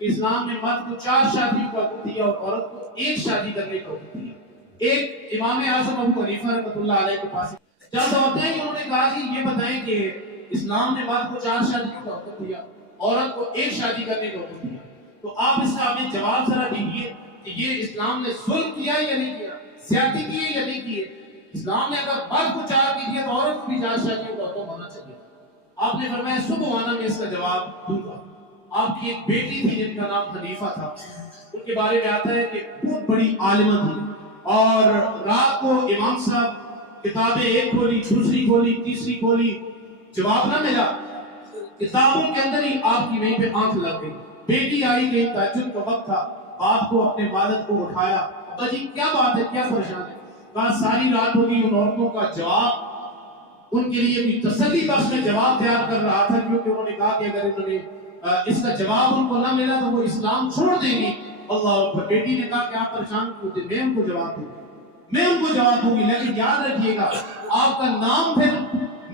کہ اسلام نے مرد کو 4 شادیوں کا حکم دیا اور عورت کو 1 شادی کرنے کا حکم دیا۔ ایک امام اعظم ابو حنیفہ رحمۃ اللہ علیہ کے پاس جب ہوتے ہیں کہ انہوں نے کہا کہ یہ بتائیں کہ اسلام نے مرد کو 4 شادیوں کا حکم دیا، عورت کو 1 شادی کرنے کا حکم دیا، تو آپ اس کا ہمیں جواب ذرا دیجیے کہ یہ اسلام نے ظلم کیا یا نہیں کیا، زیادتی کی ہے یا نہیں کی ہے؟ اسلام نے اگر مرد کو 4 کی دیا تو عورت کو بھی 4 شادیوں کا حکم ہونا چاہیے۔ آپ نے فرمایا سبحانہ میں اس کا جواب دوں گا۔ آپ کی ایک بیٹی تھی جن کا نام حنیفہ تھا، ان کے بارے میں آتا ہے کہ بہت بڑی عالمہ تھی، اور رات کو امام صاحب کتابیں ایک کھولی، دوسری کھولی، تیسری کھولی، جواب نہ ملا، کتابوں کے اندر ہی آپ کی وہیں پہ آنکھ لگ گئی۔ بیٹی آئی گئی، تہجد کا وقت تھا، باپ کو اپنے والد کو اٹھایا، ابا جی کیا بات ہے، کیا پریشان ہے؟ کہا ساری رات ہوگی ان عورتوں کا جواب ان کے لیے بھی تسلی بخش میں جواب تیار کر رہا تھا، کیونکہ انہوں نے کہا کہ اگر انہوں نے اس کا جواب ان کو نہ ملا تو وہ اسلام چھوڑ دیں گی۔ اللہ اکبر۔ بیٹی نے کہا کہ آپ پریشان کیوں تھے، میں ان کو جواب دوں گی، میں ان کو جواب دوں گی، لیکن یاد رکھیے گا آپ کا نام پھر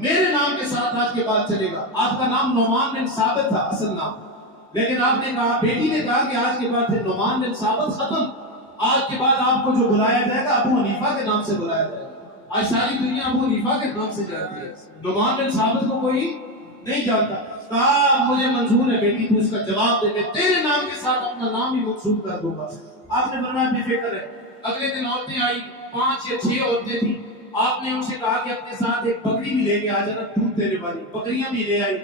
میرے نام کے ساتھ آج کے بعد چلے گا۔ آپ کا نام نعمان بن ثابت تھا اصل نام، لیکن آپ نے کہا، بیٹی نے کہا کہ آج کے بعد پھر نعمان بن ثابت ختم، آج کے بعد آپ کو جو بلایا جائے گا ابو حنیفہ کے نام سے بلایا جائے گا۔ آج ساری دنیا ابو حنیفہ کے نام سے جانتی ہے، نعمان بن ثابت کو کوئی نہیں جانتا۔ کہا مجھے منظور ہے بیٹی، تو اس کا جواب دے، میں تیرے نام کے ساتھ اپنا نام ہی منسوب کر دوں گا۔ آپ نے فرمایا بے فکر ہے۔ اگلے دن عورتیں آئی، 5 یا 6 عورتیں تھیں، آپ نے ان سے کہا کہ اپنے ساتھ ایک بکری بھی لے کے آ جانا، دودھ دینے والی بکریاں بھی لے آئی۔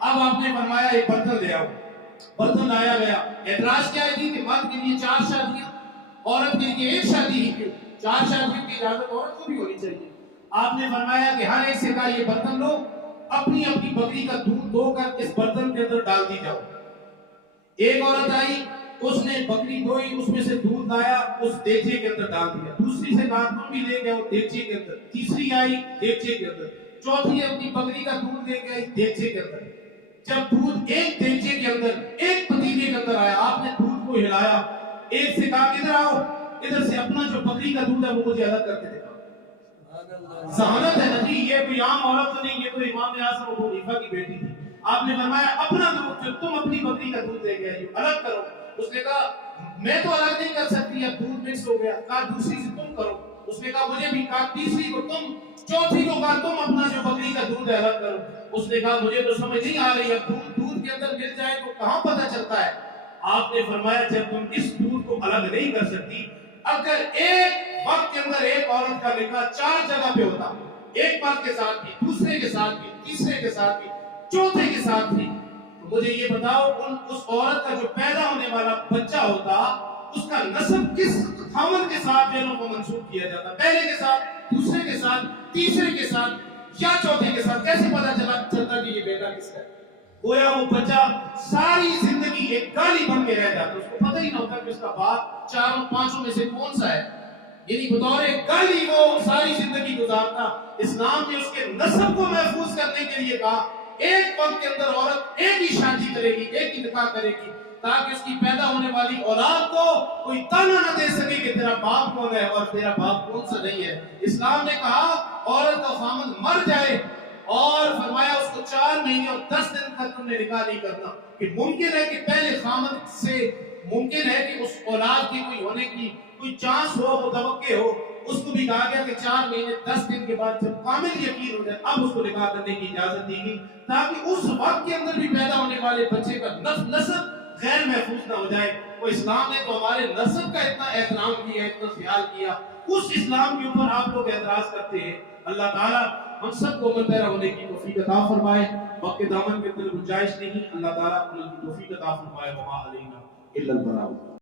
اب آپ نے فرمایا ایک برتن لے آؤ، برتن لایا گیا۔ اعتراض کیا ہے کہ مرد کے لیے 4 شادیاں، عورت کے لیے 1 شادی ہی کیوں؟ 4 شادیوں کی اجازت عورت کو بھی ہونی چاہیے۔ آپ نے فرمایا کہ ہر ایک سے کہا یہ برتن لو، اپنی اپنی بکری کا دودھ دھو کر اس برتن کے اندر ڈال دی جاؤ۔ ایک عورت آئی، اس نے بکری دھوئی، اس میں سے دودھ لایا، اس دیگچے کے اندر ڈال دیا۔ دوسری سے کہا تم بھی لے کے آؤ دیگچے کے اندر، تیسری آئی دیگچے کے اندر، چوتھی اپنی بکری کا دودھ لے کے آئی دیگچے کے اندر۔ جب دودھ ایک دیگچے کے اندر، ایک پتیلے کے اندر آیا، آپ نے دودھ کو ہلایا، ایک سے کہا ادھر آؤ، ادھر سے اپنا جو بکری کا دودھ ہے وہ مجھے الگ کر کے دکھاؤ۔ ذہانت ہے نا جی، یہ کوئی عام عورت تو نہیں، یہ تو امام اعظم ابو حنیفہ کی بیٹی تھی۔ آپ نے فرمایا اپنا دودھ جو تم اپنی بکری کا دودھ لے کے آئی ہو الگ کرو۔ اس نے کہا میں تو الگ نہیں کر سکتی، اب دودھ مکس ہو گیا۔ کہا دوسری سے تم کرو۔ اس نے کہا مجھے بھی۔ کہا تیسری کو تم، چوتھی کو کہا تم اپنا جو بکری کا دودھ ہے الگ کرو۔ اس نے کہا مجھے تو سمجھ نہیں آ رہی، اب دودھ کے اندر مل جائے تو کہاں پتہ چلتا ہے؟ آپ نے فرمایا جب تم اس دودھ کو الگ نہیں کر سکتی، اگر ایک وقت کے اندر ایک عورت کا نکاح 4 جگہ پہ ہوتا، ایک مرد کے ساتھ بھی، دوسرے کے ساتھ بھی، تیسرے کے ساتھ بھی، چوتھے کے ساتھ بھی، تو مجھے یہ بتاؤ اس عورت کا جو پیدا ہونے والا بچہ ہوتا، اس کا نسب کس خاوند کے ساتھ جو کو منسوب کیا جاتا؟ پہلے کے ساتھ، دوسرے کے ساتھ، تیسرے کے ساتھ یا چوتھے کے ساتھ؟ کیسے پتہ چلتا کہ یہ بیٹا کس کا ہے؟ گویا وہ بچہ ساری زندگی ایک گالی بن کے رہ جاتا، اس کو پتہ ہی نہ ہوتا کہ اس کا باپ 4-5 میں سے کون سا ہے، یعنی بطور گالی وہ ساری زندگی گزارتا۔ اسلام نے اس کے نسب کو محفوظ کرنے کے لیے کہا ایک وقت کے اندر عورت ایک ہی شادی کرے گی، ایک ہی نکاح کرے گی، تاکہ اس کی پیدا ہونے والی اولاد کو کوئی تانا نہ دے سکے کہ تیرا باپ کون ہے اور تیرا باپ کون سا نہیں ہے۔ اسلام نے کہا عورت کا خامند مر جائے اور فرمایا اس کو 4 مہینے اور 10 دن تک تم نے نکاح نہیں کرنا، کہ ممکن ہے کہ پہلے خامند سے ممکن ہے کہ اس اولاد کی کوئی ہونے کی کوئی چانس ہو، متوقع ہو۔ اس کو بھی کہا گیا کہ 4 مہینے 10 دن کے بعد جب کامل یقین ہو جائے اب اس کو نکاح کرنے کی اجازت دی گئی، تاکہ اس وقت کے اندر بھی پیدا ہونے والے بچے کا نسب غیر محفوظ نہ ہو جائے۔ وہ اسلام نے تو ہمارے نسب کا اتنا احترام کیا، اتنا خیال کیا، اس اسلام کے اوپر آپ لوگ اعتراض کرتے ہیں۔ اللہ تعالیٰ ہم سب کو عمل پیرا ہونے کی توفیق عطا فرمائے۔ وقت دامن کے اندر گنجائش نہیں، اللہ تعالیٰ عمل کی توفیق عطا فرمائے۔ وما علینا الا البلاغ۔